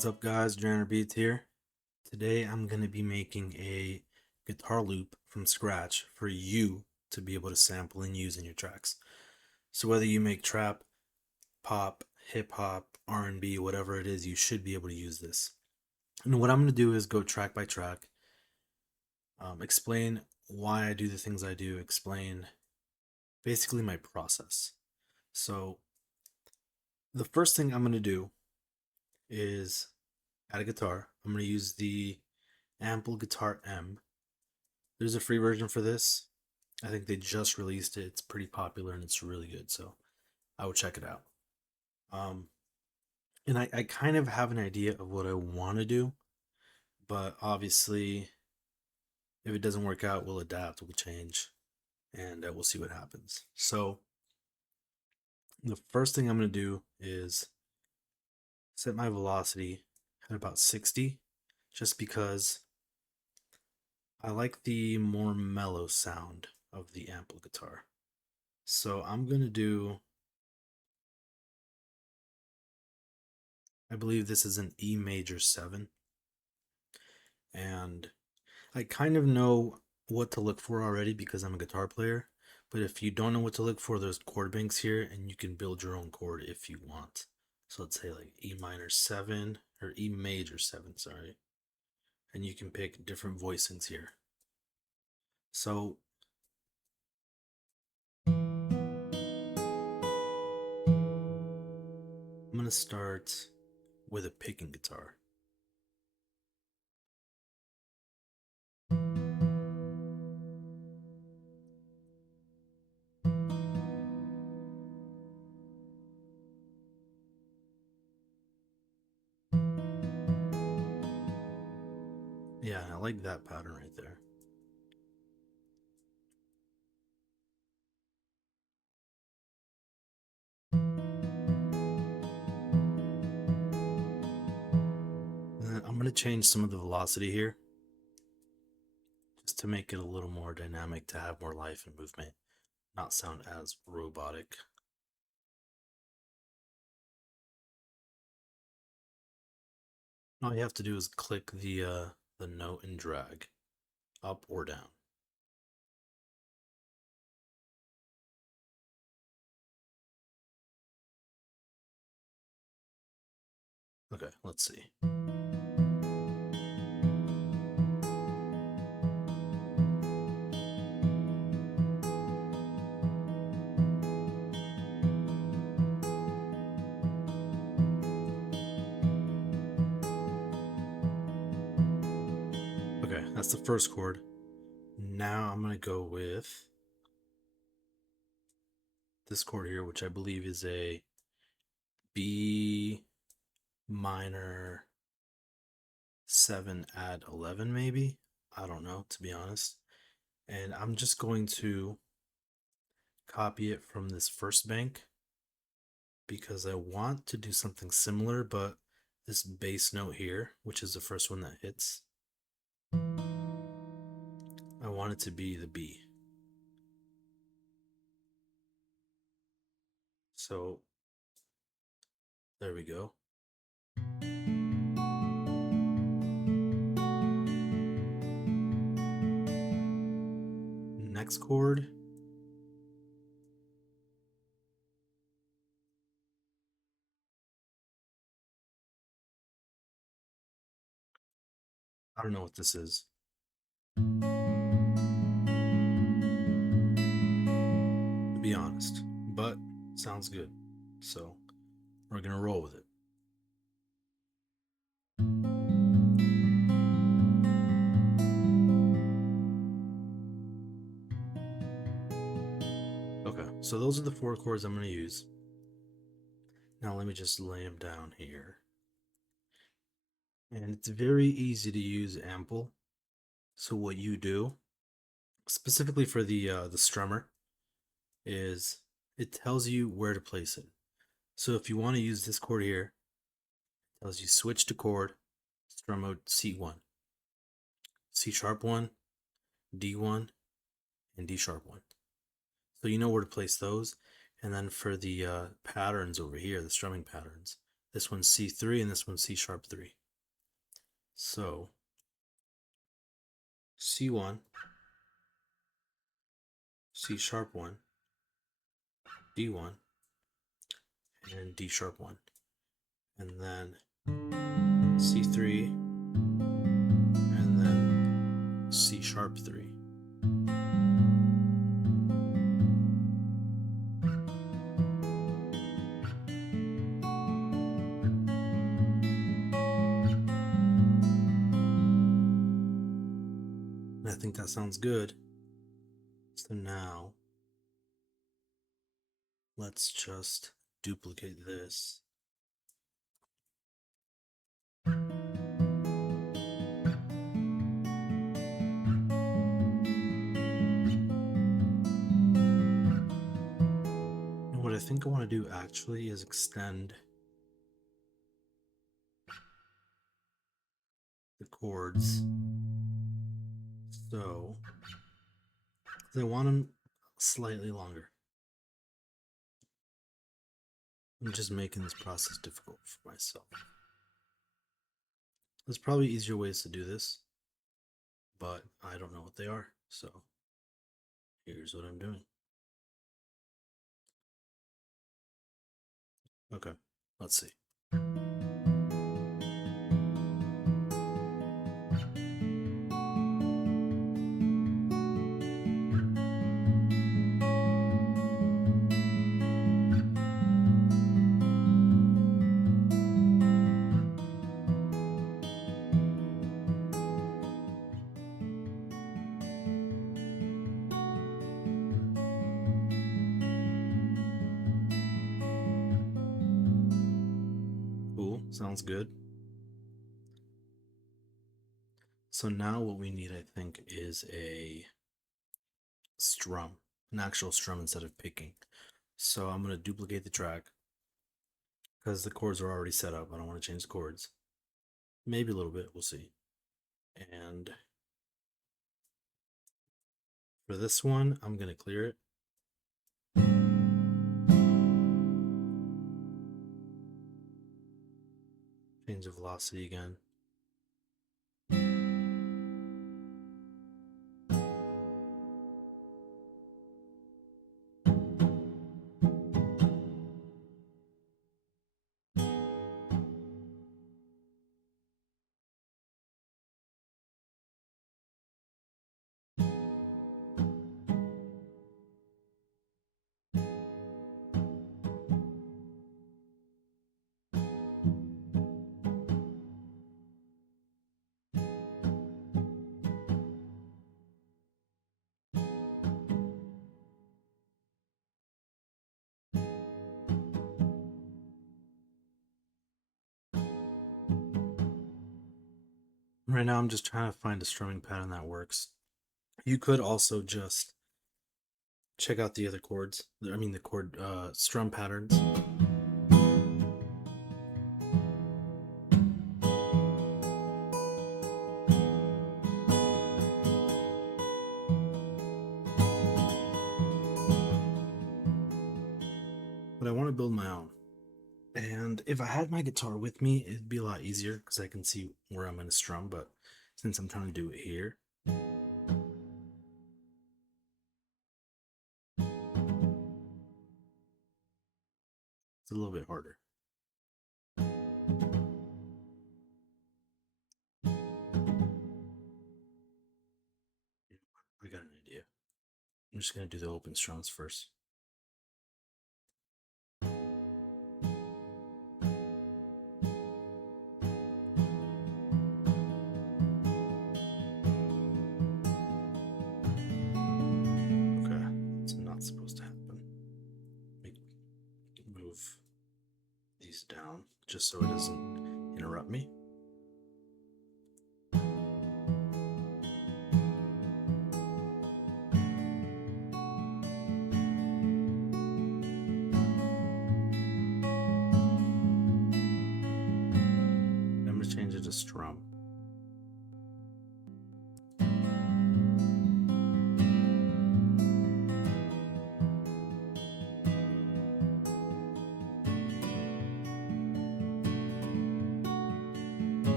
What's up guys, Janner Beats here. Today I'm going to be making a guitar loop from scratch for you to be able to sample and use in your tracks. So whether you make trap, pop, hip hop, R&B, whatever it is, you should be able to use this. And what I'm going to do is go track by track, explain why I do the things I do, explain basically my process. So the first thing I'm going to do is add a guitar. I'm going to use the Ample Guitar M. There's a free version for this. I think they just released it. It's pretty popular and it's really good, so I would check it out. And I kind of have an idea of what I want to do, but obviously, if it doesn't work out, we'll adapt, we'll change, and we'll see what happens. So, the first thing I'm going to do is set my velocity at about 60, just because I like the more mellow sound of the ample guitar. So I'm going to do, I believe this is an E major 7. And I kind of know what to look for already because I'm a guitar player. But if you don't know what to look for, there's chord banks here and you can build your own chord if you want. So let's say like E minor 7 or E major 7, sorry. And you can pick different voicings here. So I'm going to start with a picking guitar. Yeah, I like that pattern right there. And I'm going to change some of the velocity here just to make it a little more dynamic, to have more life and movement, not sound as robotic. All you have to do is click the note and drag up or down. Okay, let's see. Okay, that's the first chord. Now I'm going to go with this chord here, which I believe is a B minor 7 add 11 maybe. I don't know, to be honest. And I'm just going to copy it from this first bank because I want to do something similar, but this bass note here, which is the first one that hits, I want it to be the B. So there we go. Next chord. I don't know what this is. To be honest, but sounds good. So we're gonna roll with it. Okay, so those are the 4 chords I'm gonna use. Now let me just lay them down here. And it's very easy to use ample. So what you do, specifically for the strummer, is it tells you where to place it. So if you want to use this chord here, it tells you switch to chord, strum mode C1, C sharp 1, D1, and D sharp 1. So you know where to place those. And then for the patterns over here, the strumming patterns, This one's C3 and this one's C sharp 3. So C1, C sharp 1, D1, and D sharp 1. And then C3, and then C sharp 3. And I think that sounds good. So now let's just duplicate this. And what I think I want to do actually is extend the chords. So I want them slightly longer. I'm just making this process difficult for myself. There's probably easier ways to do this, but I don't know what they are. So here's what I'm doing. Okay, let's see. Cool, sounds good. So now what we need, I think, is a strum, an actual strum instead of picking. So I'm going to duplicate the track because the chords are already set up. I don't want to change the chords. Maybe a little bit, we'll see. And for this one, I'm going to clear it. Change the velocity again. Right now I'm just trying to find a strumming pattern that works. You could also just check out the other chords. I mean the chord strum patterns. But I want to build my own. And if I had my guitar with me, it'd be a lot easier because I can see where I'm going to strum. But since I'm trying to do it here, it's a little bit harder. I got an idea. I'm just going to do the open strums first. Down just so it doesn't interrupt me. I'm going to change it to strum.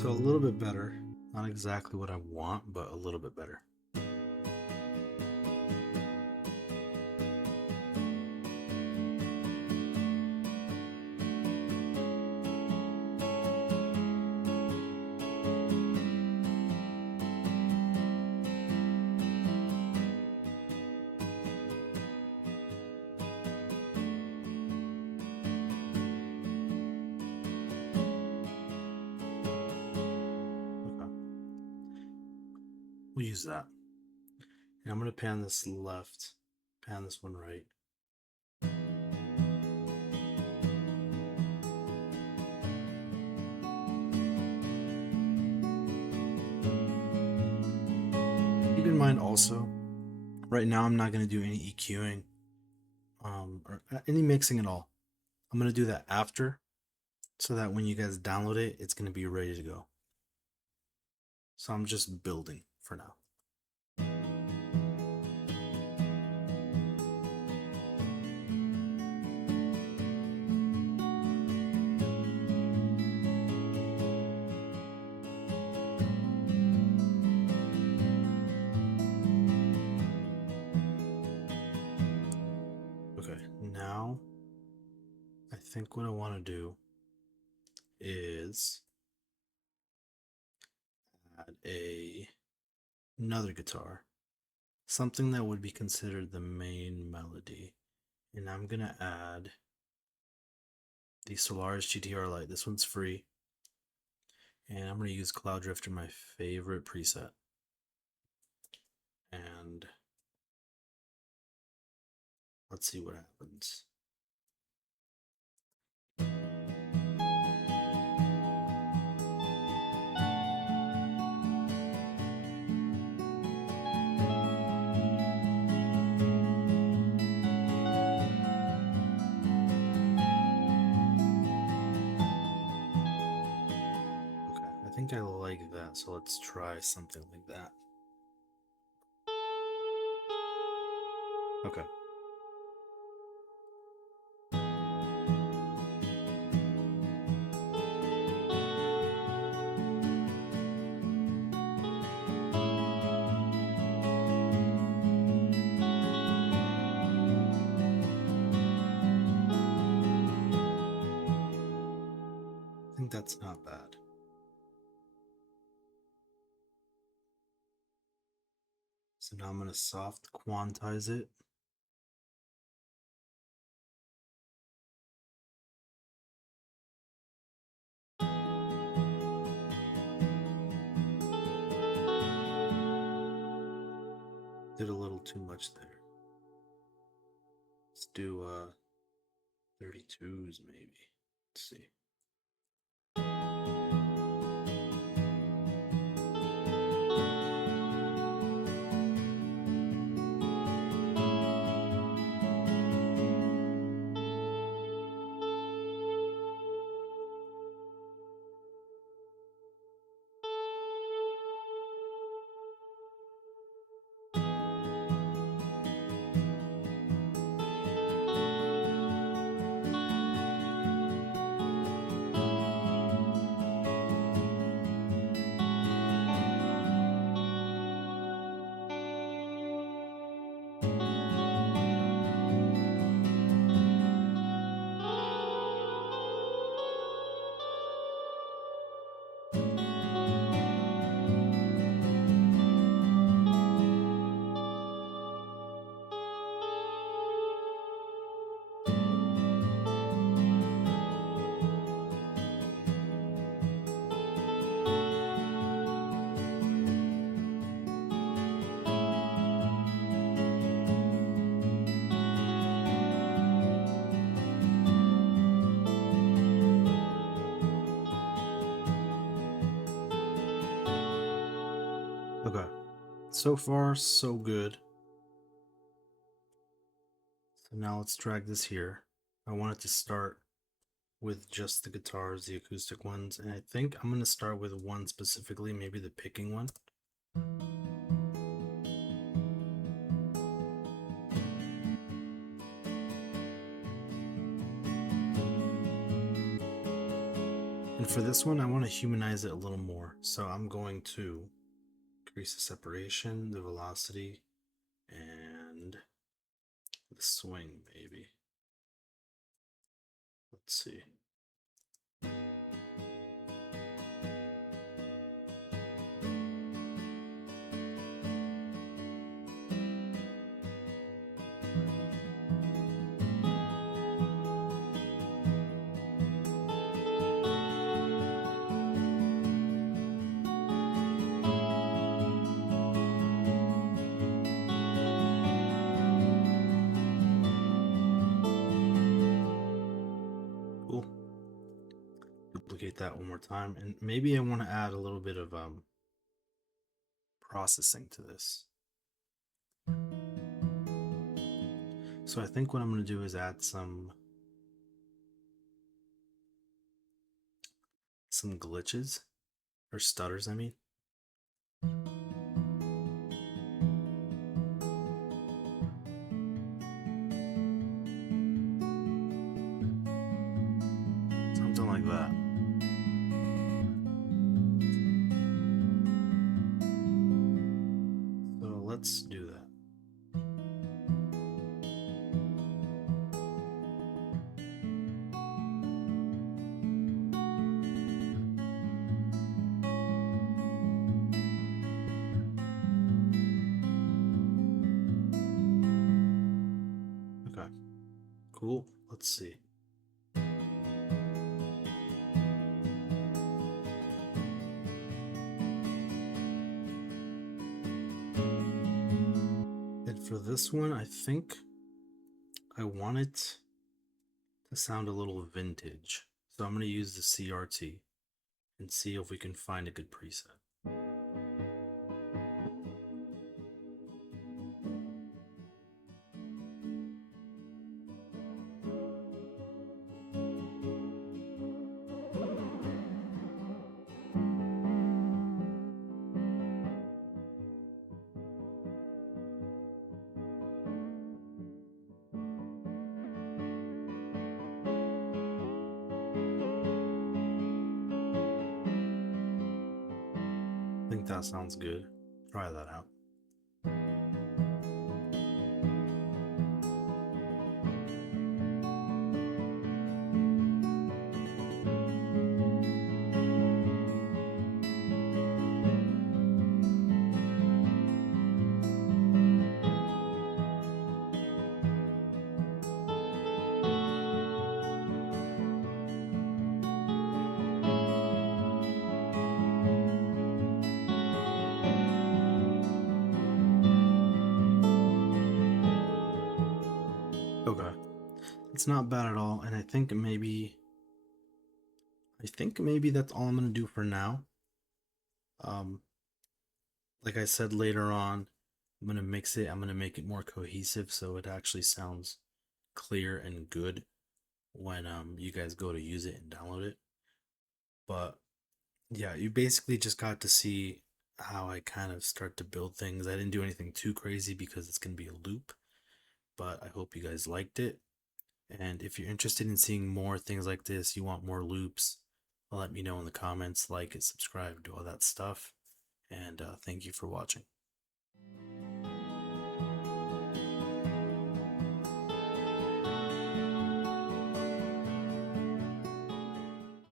So a little bit better. Not exactly what I want, but a little bit better. Okay. We'll use that. And I'm going to pan this left, pan this one right. Keep in mind also, right now I'm not going to do any EQing or any mixing at all. I'm going to do that after so that when you guys download it, it's going to be ready to go. So I'm just building for now. Okay, now I think what I want to do is add another guitar, something that would be considered the main melody, and I'm gonna add the Solaris GTR Lite. This one's free, and I'm gonna use Cloud Drifter, my favorite preset, and let's see what happens. I think I like that, so let's try something like that. Okay. I think that's not bad. So now I'm going to soft quantize it. Did a little too much there. Let's do 32s maybe. Let's see. Okay. So far, so good. So now let's drag this here. I want it to start with just the guitars, the acoustic ones, and I think I'm going to start with one specifically, maybe the picking one. And for this one, I want to humanize it a little more. So I'm going to increase the separation, the velocity, and the swing, maybe. Let's see. Cool. Duplicate that one more time, and maybe I want to add a little bit of processing to this. So I think what I'm going to do is add some glitches, or stutters, I mean. Something like that. So let's do that. Okay, cool. Let's see. And for this one, I think I want it to sound a little vintage. So I'm going to use the CRT and see if we can find a good preset. I think that sounds good. Try that out. Okay, it's not bad at all, and I think maybe that's all I'm gonna do for now. Um, like I said, later on, I'm gonna mix it. I'm gonna make it more cohesive so it actually sounds clear and good when you guys go to use it and download it. But yeah, you basically just got to see how I kind of start to build things. I didn't do anything too crazy because it's gonna be a loop, but I hope you guys liked it. And if you're interested in seeing more things like this, you want more loops, let me know in the comments, like it, subscribe, do all that stuff. And thank you for watching.